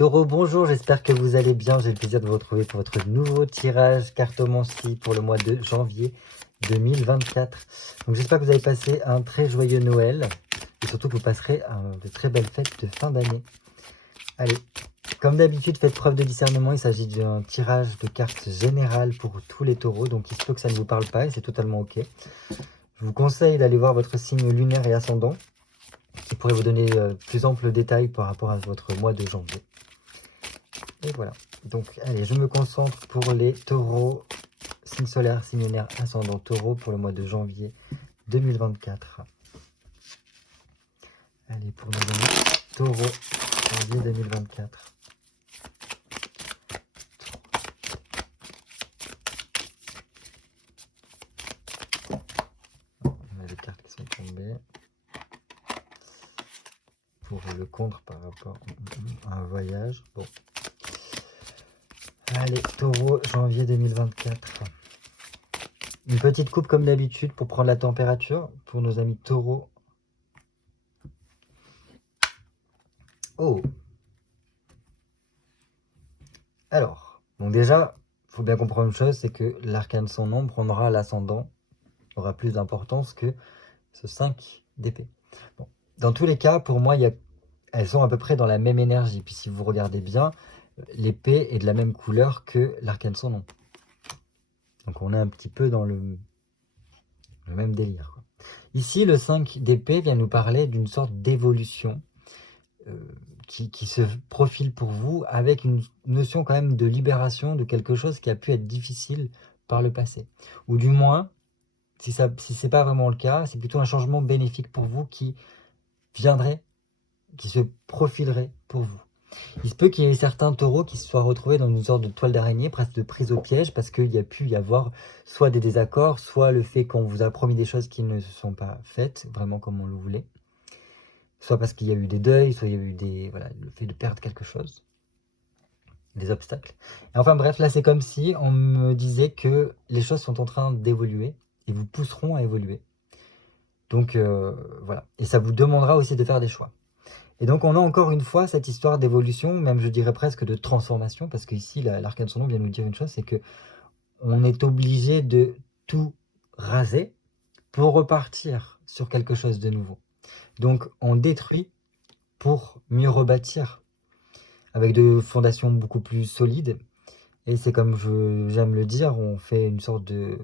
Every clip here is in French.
Taureau, bonjour, j'espère que vous allez bien. J'ai le plaisir de vous retrouver pour votre nouveau tirage cartomancie pour le mois de janvier 2024. Donc j'espère que vous avez passé un très joyeux Noël et surtout que vous passerez de très belles fêtes de fin d'année. Allez, comme d'habitude, faites preuve de discernement. Il s'agit d'un tirage de cartes générales pour tous les taureaux, donc il se peut que ça ne vous parle pas et c'est totalement ok. Je vous conseille d'aller voir votre signe lunaire et ascendant qui pourrait vous donner plus ample détail par rapport à votre mois de janvier. Et voilà, donc allez, je me concentre pour les taureaux, signe solaire, signe lunaire, ascendant taureau pour le mois de janvier 2024. Allez, pour nos amis taureau, janvier 2024. On a les cartes qui sont tombées. Pour le contre par rapport à un voyage. Bon. Allez, taureau, janvier 2024. Une petite coupe comme d'habitude pour prendre la température pour nos amis taureaux. Oh! Alors, bon déjà, il faut bien comprendre une chose, c'est que l'arcane sans nom prendra l'ascendant, aura plus d'importance que ce 5 d'épée. Bon, dans tous les cas, pour moi, elles sont à peu près dans la même énergie. Puis si vous regardez bien, l'épée est de la même couleur que l'arcane sans nom. Donc on est un petit peu dans le même délire, quoi. Ici, le 5 d'épée vient nous parler d'une sorte d'évolution qui se profile pour vous avec une notion quand même de libération de quelque chose qui a pu être difficile par le passé. Ou du moins, si ce n'est pas vraiment le cas, c'est plutôt un changement bénéfique pour vous qui viendrait, qui se profilerait pour vous. Il se peut qu'il y ait certains taureaux qui se soient retrouvés dans une sorte de toile d'araignée, presque de prise au piège, parce qu'il y a pu y avoir soit des désaccords, soit le fait qu'on vous a promis des choses qui ne se sont pas faites, vraiment comme on le voulait. Soit parce qu'il y a eu des deuils, soit il y a eu le fait de perdre quelque chose, des obstacles. Et enfin bref, là c'est comme si on me disait que les choses sont en train d'évoluer et vous pousseront à évoluer. Donc voilà, et ça vous demandera aussi de faire des choix. Et donc on a encore une fois cette histoire d'évolution, même je dirais presque de transformation, parce qu'ici l'arcane son nom vient nous dire une chose, c'est que on est obligé de tout raser pour repartir sur quelque chose de nouveau. Donc on détruit pour mieux rebâtir avec des fondations beaucoup plus solides. Et c'est comme j'aime le dire, on fait une sorte de...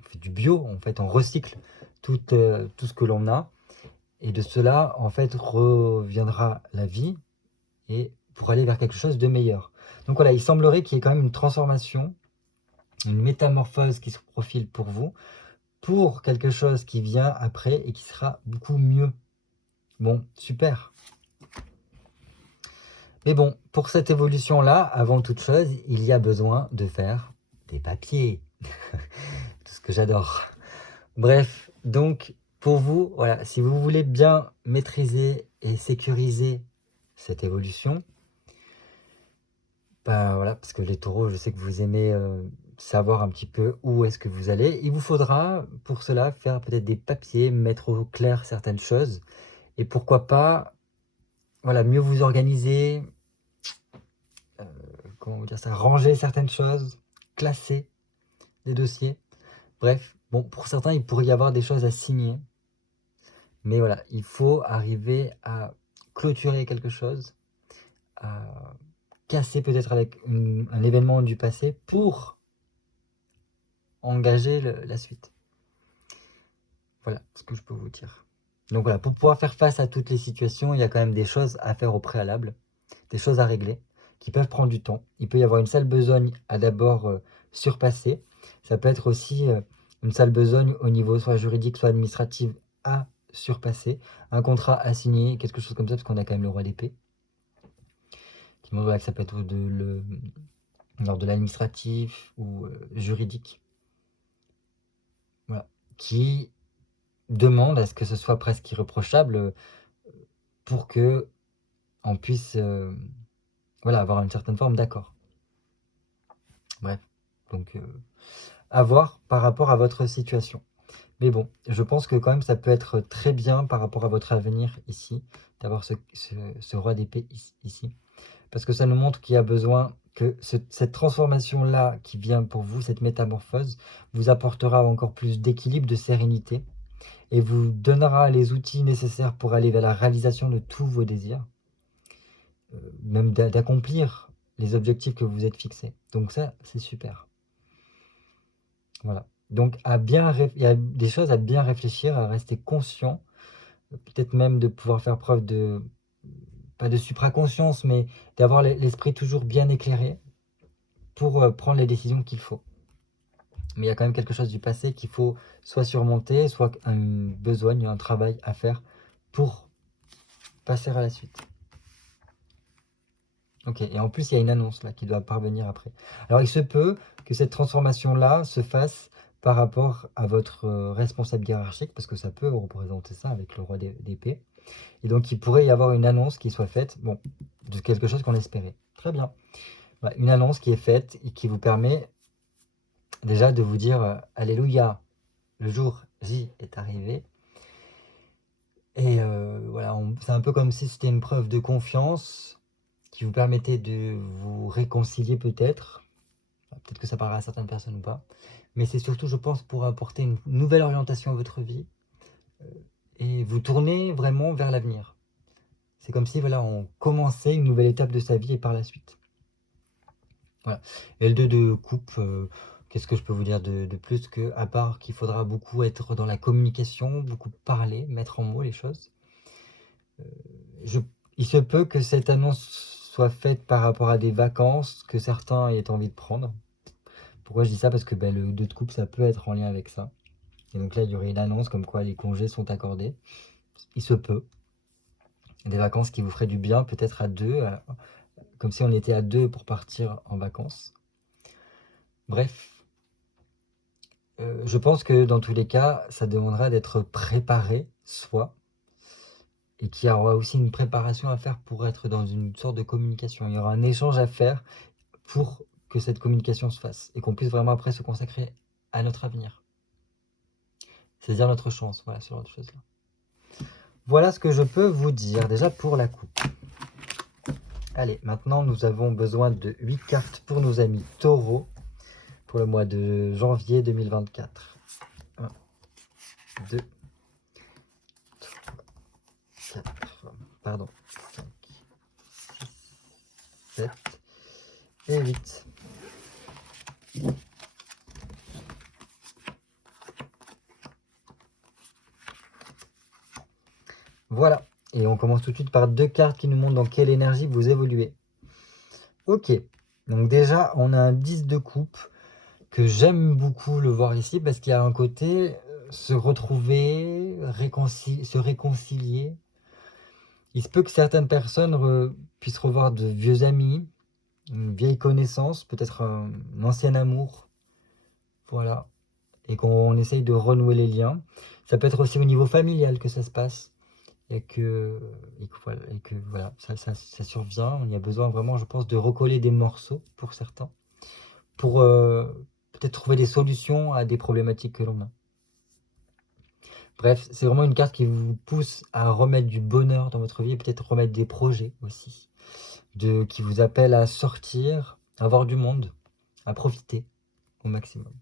On fait du bio, en fait, on recycle tout ce que l'on a. Et de cela, en fait, reviendra la vie et pour aller vers quelque chose de meilleur. Donc voilà, il semblerait qu'il y ait quand même une transformation, une métamorphose qui se profile pour vous, pour quelque chose qui vient après et qui sera beaucoup mieux. Bon, super. Mais bon, pour cette évolution-là, avant toute chose, il y a besoin de faire des papiers. Tout ce que j'adore. Bref, donc pour vous, voilà, si vous voulez bien maîtriser et sécuriser cette évolution, bah voilà, parce que les taureaux, je sais que vous aimez savoir un petit peu où est-ce que vous allez. Il vous faudra pour cela faire peut-être des papiers, mettre au clair certaines choses et pourquoi pas, voilà, mieux vous organiser, comment vous dire ça, ranger certaines choses, classer des dossiers. Bref, bon, pour certains, il pourrait y avoir des choses à signer. Mais voilà, il faut arriver à clôturer quelque chose, à casser peut-être avec un événement du passé pour engager la suite. Voilà ce que je peux vous dire. Donc voilà, pour pouvoir faire face à toutes les situations, il y a quand même des choses à faire au préalable, des choses à régler, qui peuvent prendre du temps. Il peut y avoir une sale besogne à d'abord surpasser. Ça peut être aussi une sale besogne au niveau soit juridique, soit administratif à surpasser. Un contrat à signer, quelque chose comme ça, parce qu'on a quand même le roi d'épée. Qui montre que ça peut être lors de l'administratif ou juridique. Voilà. Qui demande à ce que ce soit presque irréprochable pour que on puisse avoir une certaine forme d'accord. Bref, donc à voir par rapport à votre situation. Mais bon, je pense que quand même ça peut être très bien par rapport à votre avenir ici, d'avoir ce roi d'épée ici. Parce que ça nous montre qu'il y a besoin que cette transformation-là qui vient pour vous, cette métamorphose, vous apportera encore plus d'équilibre, de sérénité, et vous donnera les outils nécessaires pour aller vers la réalisation de tous vos désirs, même d'accomplir les objectifs que vous êtes fixés. Donc ça, c'est super. Voilà. Donc il y a des choses à bien réfléchir, à rester conscient, peut-être même de pouvoir faire preuve de, pas de supraconscience, mais d'avoir l'esprit toujours bien éclairé pour prendre les décisions qu'il faut. Mais il y a quand même quelque chose du passé qu'il faut soit surmonter, soit un besoin, un travail à faire pour passer à la suite. Ok, et en plus il y a une annonce là qui doit parvenir après. Alors il se peut que cette transformation-là se fasse par rapport à votre responsable hiérarchique, parce que ça peut représenter ça avec le roi d'épée. Et donc il pourrait y avoir une annonce qui soit faite, bon, de quelque chose qu'on espérait. Très bien. Voilà, une annonce qui est faite et qui vous permet déjà de vous dire Alléluia, le jour J est arrivé. Et voilà, c'est un peu comme si c'était une preuve de confiance qui vous permettait de vous réconcilier peut-être. Peut-être que ça parlera à certaines personnes ou pas. Mais c'est surtout, je pense, pour apporter une nouvelle orientation à votre vie et vous tourner vraiment vers l'avenir. C'est comme si voilà, on commençait une nouvelle étape de sa vie et par la suite. Voilà. Et le 2 de coupe, qu'est-ce que je peux vous dire de plus que, à part qu'il faudra beaucoup être dans la communication, beaucoup parler, mettre en mots les choses. Il se peut que cette annonce soit faite par rapport à des vacances que certains aient envie de prendre. Pourquoi je dis ça? Parce que le 2 de coupe, ça peut être en lien avec ça. Et donc là, il y aurait une annonce comme quoi les congés sont accordés. Il se peut. Des vacances qui vous feraient du bien, peut-être à deux, comme si on était à deux pour partir en vacances. Bref, je pense que dans tous les cas, ça demandera d'être préparé, soit, et qu'il y aura aussi une préparation à faire pour être dans une sorte de communication. Il y aura un échange à faire pour que cette communication se fasse et qu'on puisse vraiment après se consacrer à notre avenir. C'est-à-dire notre chance, voilà, sur autre chose-là. Voilà ce que je peux vous dire déjà pour la coupe. Allez, maintenant nous avons besoin de 8 cartes pour nos amis taureaux pour le mois de janvier 2024. 1, 2, 3, 4, pardon, 5, 6, 7 et 8. Voilà, et on commence tout de suite par 2 cartes qui nous montrent dans quelle énergie vous évoluez. Ok, donc déjà on a un 10 de coupe que j'aime beaucoup le voir ici parce qu'il y a un côté se retrouver, se réconcilier. Il se peut que certaines personnes puissent revoir de vieux amis, une vieille connaissance, peut-être un ancien amour, voilà, et qu'on essaye de renouer les liens. Ça peut être aussi au niveau familial que ça se passe, et que voilà, ça survient. Il y a besoin vraiment, je pense, de recoller des morceaux pour certains, pour peut-être trouver des solutions à des problématiques que l'on a. Bref, c'est vraiment une carte qui vous pousse à remettre du bonheur dans votre vie et peut-être remettre des projets aussi, qui vous appelle à sortir, à voir du monde, à profiter au maximum.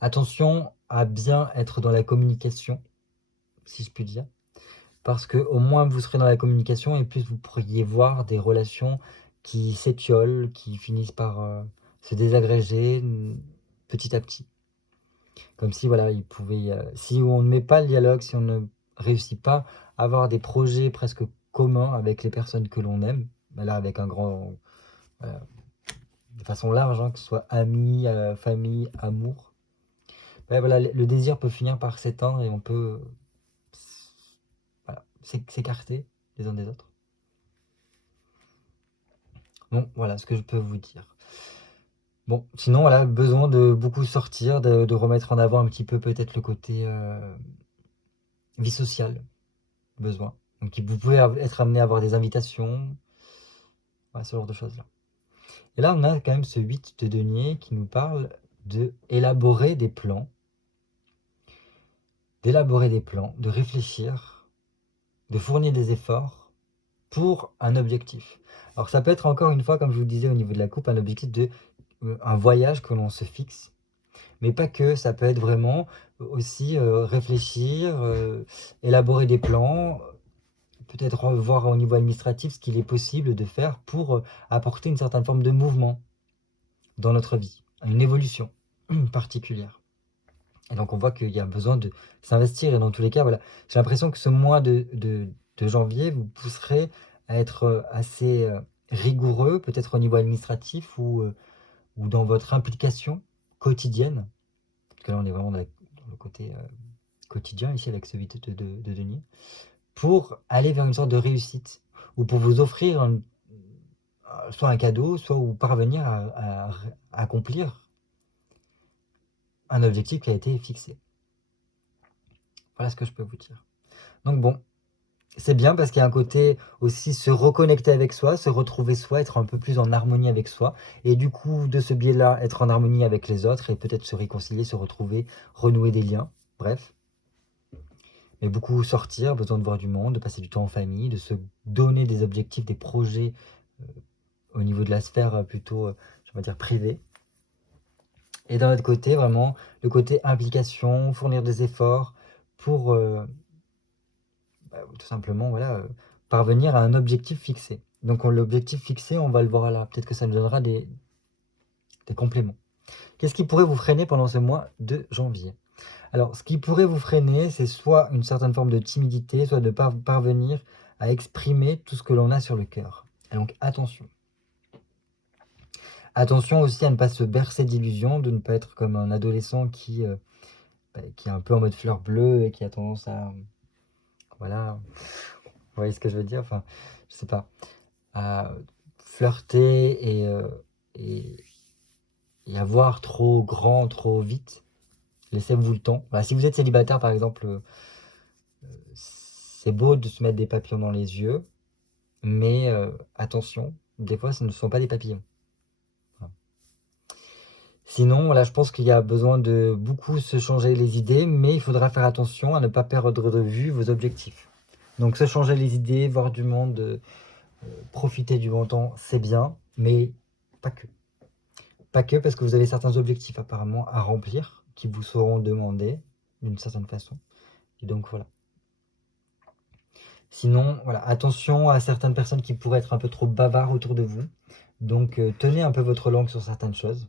Attention à bien être dans la communication, si je puis dire, parce que au moins vous serez dans la communication et plus vous pourriez voir des relations qui s'étiolent, qui finissent par se désagréger petit à petit. Comme si voilà, si on ne met pas le dialogue, si on ne réussit pas à avoir des projets presque communs avec les personnes que l'on aime, là avec un grand, de façon large, que ce soit amis, famille, amour, voilà, le désir peut finir par s'éteindre et on peut s'écarter les uns des autres. Bon, voilà ce que je peux vous dire. Bon, sinon, voilà, besoin de beaucoup sortir, de remettre en avant un petit peu peut-être le côté vie sociale, besoin. Donc vous pouvez être amené à avoir des invitations, voilà, ce genre de choses-là. Et là, on a quand même ce 8 de denier qui nous parle de élaborer des plans d'élaborer des plans, de réfléchir, de fournir des efforts pour un objectif. Alors ça peut être encore une fois, comme je vous disais au niveau de la coupe, un objectif de un voyage que l'on se fixe, mais pas que, ça peut être vraiment aussi réfléchir, élaborer des plans, peut-être voir au niveau administratif ce qu'il est possible de faire pour apporter une certaine forme de mouvement dans notre vie, une évolution particulière. Et donc on voit qu'il y a besoin de s'investir, et dans tous les cas, voilà, j'ai l'impression que ce mois de janvier vous pousserait à être assez rigoureux, peut-être au niveau administratif ou dans votre implication quotidienne, parce que là on est vraiment dans le côté quotidien ici avec ce 8 de denier, pour aller vers une sorte de réussite, ou pour vous offrir soit un cadeau, soit ou parvenir à accomplir un objectif qui a été fixé. Voilà ce que je peux vous dire. Donc bon, c'est bien parce qu'il y a un côté aussi se reconnecter avec soi, se retrouver soi, être un peu plus en harmonie avec soi, et du coup, de ce biais-là, être en harmonie avec les autres, et peut-être se réconcilier, se retrouver, renouer des liens, bref. Mais beaucoup sortir, besoin de voir du monde, de passer du temps en famille, de se donner des objectifs, des projets au niveau de la sphère plutôt, je vais dire, privée. Et d'un autre côté, vraiment, le côté implication, fournir des efforts pour tout simplement voilà, parvenir à un objectif fixé. Donc l'objectif fixé, on va le voir là. Peut-être que ça nous donnera des compléments. Qu'est-ce qui pourrait vous freiner pendant ce mois de janvier? Alors, ce qui pourrait vous freiner, c'est soit une certaine forme de timidité, soit de ne pas parvenir à exprimer tout ce que l'on a sur le cœur. Et donc, attention. Attention aussi à ne pas se bercer d'illusions, de ne pas être comme un adolescent qui est un peu en mode fleur bleue et qui a tendance à... Voilà, vous voyez ce que je veux dire? Enfin, je sais pas. À flirter et, et à voir trop grand, trop vite. Laissez-vous le temps. Voilà, si vous êtes célibataire, par exemple, c'est beau de se mettre des papillons dans les yeux, mais attention, des fois, ce ne sont pas des papillons. Voilà. Sinon, voilà, je pense qu'il y a besoin de beaucoup se changer les idées, mais il faudra faire attention à ne pas perdre de vue vos objectifs. Donc, se changer les idées, voir du monde, profiter du bon temps, c'est bien, mais pas que. Pas que, parce que vous avez certains objectifs apparemment à remplir, qui vous seront demandés d'une certaine façon. Et donc voilà. Sinon, voilà, attention à certaines personnes qui pourraient être un peu trop bavards autour de vous. Donc tenez un peu votre langue sur certaines choses.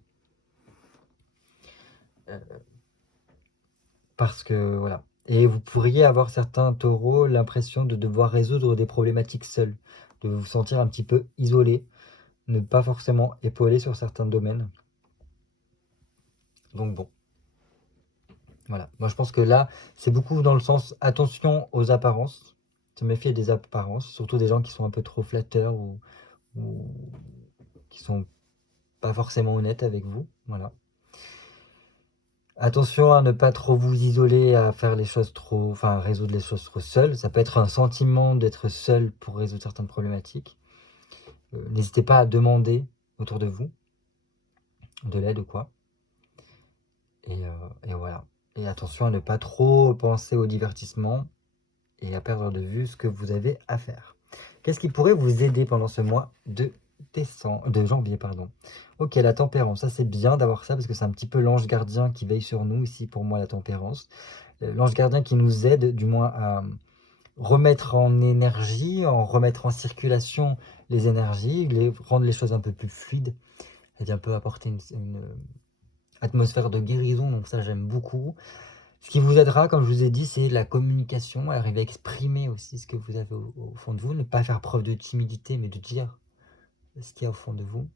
Parce que voilà. Et vous pourriez avoir certains taureaux l'impression de devoir résoudre des problématiques seuls, de vous sentir un petit peu isolé, ne pas forcément épauler sur certains domaines. Donc bon. Voilà. Moi je pense que là, c'est beaucoup dans le sens attention aux apparences, se méfier des apparences, surtout des gens qui sont un peu trop flatteurs ou qui sont pas forcément honnêtes avec vous. Voilà. Attention à ne pas trop vous isoler, à faire les choses trop, enfin à résoudre les choses trop seul. Ça peut être un sentiment d'être seul pour résoudre certaines problématiques. N'hésitez pas à demander autour de vous de l'aide ou quoi. Et voilà. Et attention à ne pas trop penser au divertissement et à perdre de vue ce que vous avez à faire. Qu'est-ce qui pourrait vous aider pendant ce mois de janvier, pardon. Ok, la tempérance, ça c'est bien d'avoir ça parce que c'est un petit peu l'ange gardien qui veille sur nous ici pour moi, la tempérance. L'ange gardien qui nous aide du moins à remettre en énergie, en remettre en circulation les énergies, rendre les choses un peu plus fluides, et un peu apporter une atmosphère de guérison, donc ça j'aime beaucoup. Ce qui vous aidera, comme je vous ai dit, c'est la communication, arriver à exprimer aussi ce que vous avez au fond de vous, ne pas faire preuve de timidité, mais de dire ce qu'il y a au fond de vous.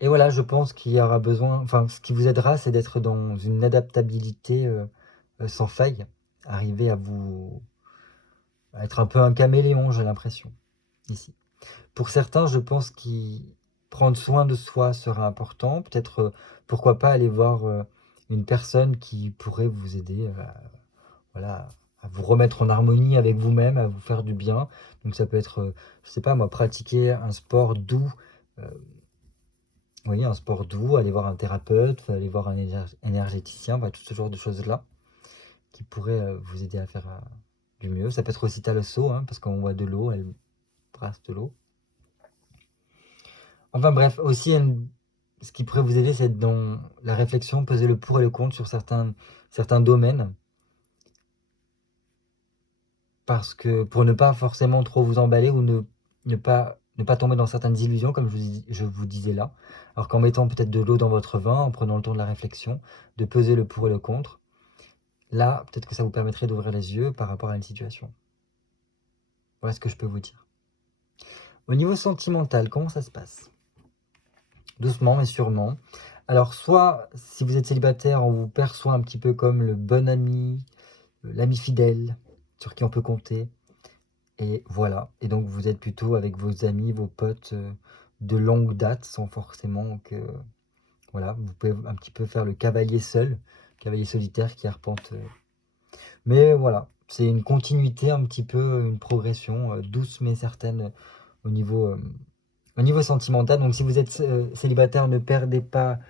Et voilà, je pense qu'il y aura besoin, enfin, ce qui vous aidera, c'est d'être dans une adaptabilité sans faille, arriver à être un peu un caméléon, j'ai l'impression, ici. Pour certains, je pense que prendre soin de soi sera important. Peut-être, pourquoi pas aller voir une personne qui pourrait vous aider voilà, à vous remettre en harmonie avec vous-même, à vous faire du bien. Donc ça peut être, je sais pas moi, pratiquer un sport doux. Oui, un sport doux, aller voir un thérapeute, aller voir un énergéticien, tout ce genre de choses-là. qui pourrait vous aider à faire du mieux. Ça peut être aussi Thalasso, hein, parce qu'on voit de l'eau, elle brasse de l'eau. Enfin bref, aussi, ce qui pourrait vous aider, c'est être dans la réflexion, peser le pour et le contre sur certains domaines. Parce que pour ne pas forcément trop vous emballer ou ne pas tomber dans certaines illusions, comme je vous disais là. Alors qu'en mettant peut-être de l'eau dans votre vin, en prenant le temps de la réflexion, de peser le pour et le contre, là, peut-être que ça vous permettrait d'ouvrir les yeux par rapport à une situation. Voilà ce que je peux vous dire. Au niveau sentimental, comment ça se passe? Doucement mais sûrement. Alors soit, si vous êtes célibataire, on vous perçoit un petit peu comme le bon ami, l'ami fidèle, sur qui on peut compter. Et voilà, et donc vous êtes plutôt avec vos amis, vos potes de longue date, sans forcément que... Voilà, vous pouvez un petit peu faire le cavalier seul, cavalier solitaire qui arpente. Mais voilà, c'est une continuité, un petit peu, une progression douce mais certaine au niveau sentimental. Donc si vous êtes célibataire, ne perdez pas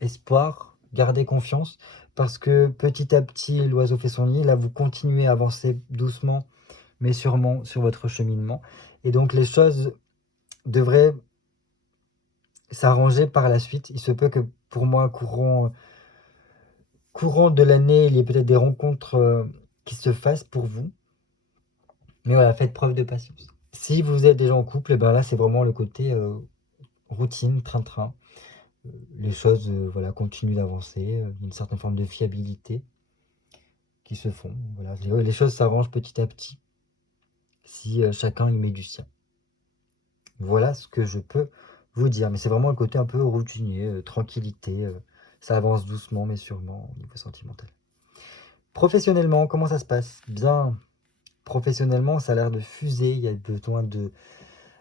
espoir, gardez confiance, parce que petit à petit, l'oiseau fait son nid. Là, vous continuez à avancer doucement, mais sûrement sur votre cheminement. Et donc les choses devraient s'arranger par la suite. Il se peut que pour moi, courant de l'année, il y ait peut-être des rencontres qui se fassent pour vous. Mais voilà, faites preuve de patience. Si vous êtes déjà en couple, et ben là, c'est vraiment le côté routine, train-train. Les choses voilà, continuent d'avancer. Il y a une certaine forme de fiabilité qui se font. Voilà, les choses s'arrangent petit à petit si chacun y met du sien. Voilà ce que je peux vous dire. Mais c'est vraiment le côté un peu routinier, tranquillité. Ça avance doucement mais sûrement au niveau sentimental. Professionnellement, comment ça se passe? Bien, professionnellement, ça a l'air de fuser. Il y a besoin de...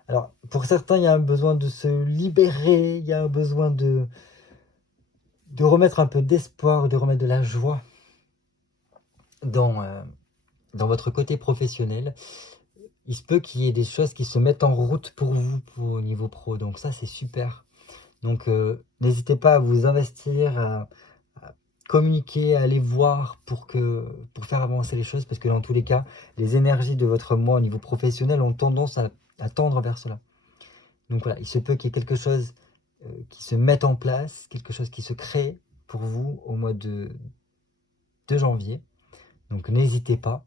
Alors, pour certains, il y a un besoin de se libérer. Il y a un besoin de remettre un peu d'espoir, de remettre de la joie dans votre côté professionnel. Il se peut qu'il y ait des choses qui se mettent en route pour vous au niveau pro. Donc ça, c'est super. Donc n'hésitez pas à vous investir, à communiquer, à aller voir pour faire avancer les choses. Parce que dans tous les cas, les énergies de votre moi au niveau professionnel ont tendance à tendre vers cela. Donc voilà, il se peut qu'il y ait quelque chose qui se mette en place, quelque chose qui se crée pour vous au mois de janvier. Donc n'hésitez pas.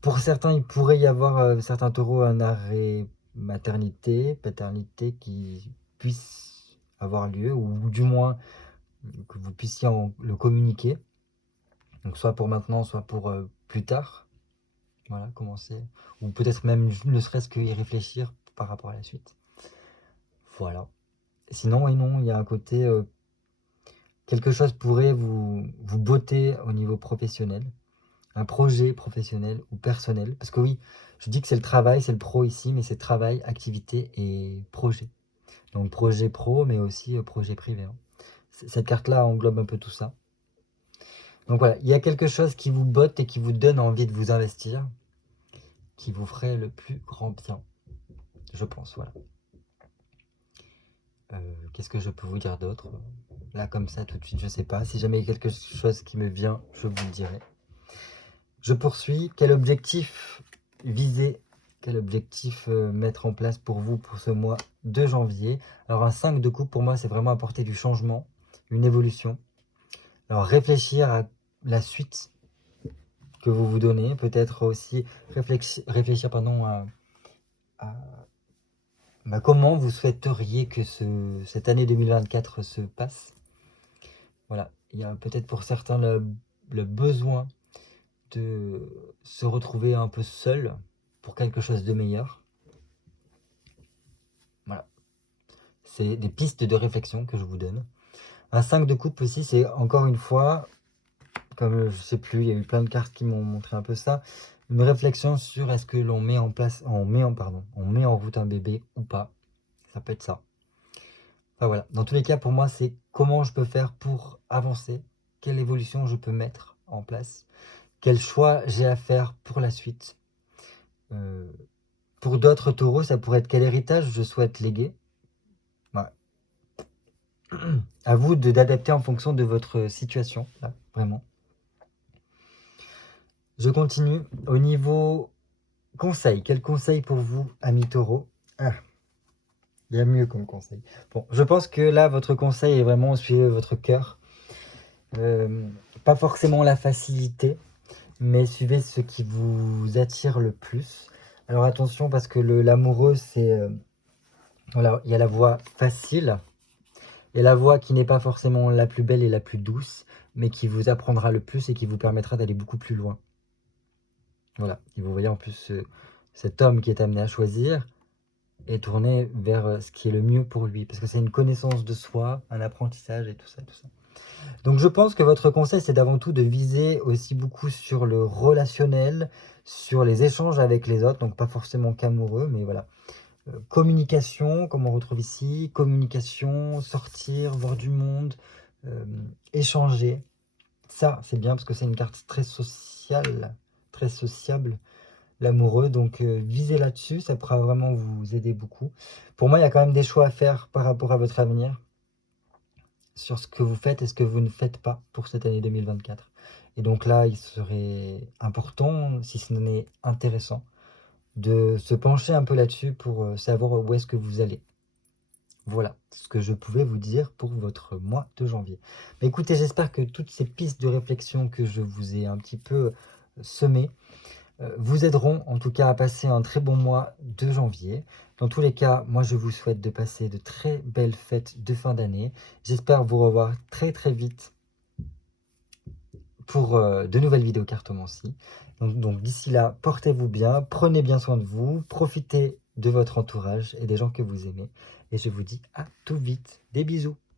Pour certains, il pourrait y avoir, certains taureaux, un arrêt maternité, paternité qui puisse avoir lieu, ou du moins que vous puissiez le communiquer. Donc soit pour maintenant, soit pour plus tard. Voilà, commencer. Ou peut-être même ne serait-ce qu'y réfléchir par rapport à la suite. Voilà. Sinon, et non, il y a un côté... quelque chose pourrait vous botter au niveau professionnel. Un projet professionnel ou personnel. Parce que oui, je dis que c'est le travail, c'est le pro ici, mais c'est travail, activité et projet. Donc projet pro, mais aussi projet privé. Hein. Cette carte-là englobe un peu tout ça. Donc voilà, il y a quelque chose qui vous botte et qui vous donne envie de vous investir, qui vous ferait le plus grand bien, je pense, voilà. Qu'est-ce que je peux vous dire d'autre? Là, comme ça, tout de suite, je sais pas. Si jamais il y a quelque chose qui me vient, je vous le dirai. Je poursuis. Quel objectif viser? Quel objectif mettre en place pour vous pour ce mois de janvier? Alors un 5 de coupe, pour moi, c'est vraiment apporter du changement, une évolution. Alors réfléchir à la suite que vous vous donnez. Peut-être aussi réfléchir à comment vous souhaiteriez que cette année 2024 se passe. Voilà, il y a peut-être pour certains le besoin de se retrouver un peu seul pour quelque chose de meilleur. Voilà, c'est des pistes de réflexion que je vous donne. Un 5 de coupe aussi, c'est encore une fois, comme je sais plus, il y a eu plein de cartes qui m'ont montré un peu ça, une réflexion sur est-ce que l'on met en place, on met en route un bébé ou pas. Ça peut être ça. Enfin voilà, dans tous les cas, pour moi, c'est comment je peux faire pour avancer, quelle évolution je peux mettre en place, quel choix j'ai à faire pour la suite. Pour d'autres taureaux, ça pourrait être quel héritage je souhaite léguer. Ouais. À vous d'adapter en fonction de votre situation, là, vraiment. Je continue au niveau conseil. Quel conseil pour vous, amis taureaux? Ah, il y a mieux comme conseil. Bon, je pense que là, votre conseil est vraiment suivre votre cœur. Pas forcément la facilité, mais suivez ce qui vous attire le plus. Alors attention, parce que l'amoureux, c'est... voilà, il y a la voie facile, et la voie qui n'est pas forcément la plus belle et la plus douce, mais qui vous apprendra le plus et qui vous permettra d'aller beaucoup plus loin. Voilà, et vous voyez en plus cet homme qui est amené à choisir est tourné vers ce qui est le mieux pour lui, parce que c'est une connaissance de soi, un apprentissage et tout ça, tout ça. Donc je pense que votre conseil, c'est d'avant tout de viser aussi beaucoup sur le relationnel, sur les échanges avec les autres, donc pas forcément qu'amoureux, mais voilà. Communication, comme on retrouve ici, communication, sortir, voir du monde, échanger. Ça, c'est bien parce que c'est une carte très sociale, très sociable, l'amoureux. Donc visez là-dessus, ça pourra vraiment vous aider beaucoup. Pour moi, il y a quand même des choix à faire par rapport à votre avenir, sur ce que vous faites et ce que vous ne faites pas pour cette année 2024. Et donc là, il serait important, si ce n'est intéressant, de se pencher un peu là-dessus pour savoir où est-ce que vous allez. Voilà ce que je pouvais vous dire pour votre mois de janvier. Mais écoutez, j'espère que toutes ces pistes de réflexion que je vous ai un petit peu semées vous aideront en tout cas à passer un très bon mois de janvier. Dans tous les cas, moi je vous souhaite de passer de très belles fêtes de fin d'année. J'espère vous revoir très très vite pour de nouvelles vidéos cartomancie. Donc d'ici là, portez-vous bien, prenez bien soin de vous, profitez de votre entourage et des gens que vous aimez. Et je vous dis à tout vite. Des bisous.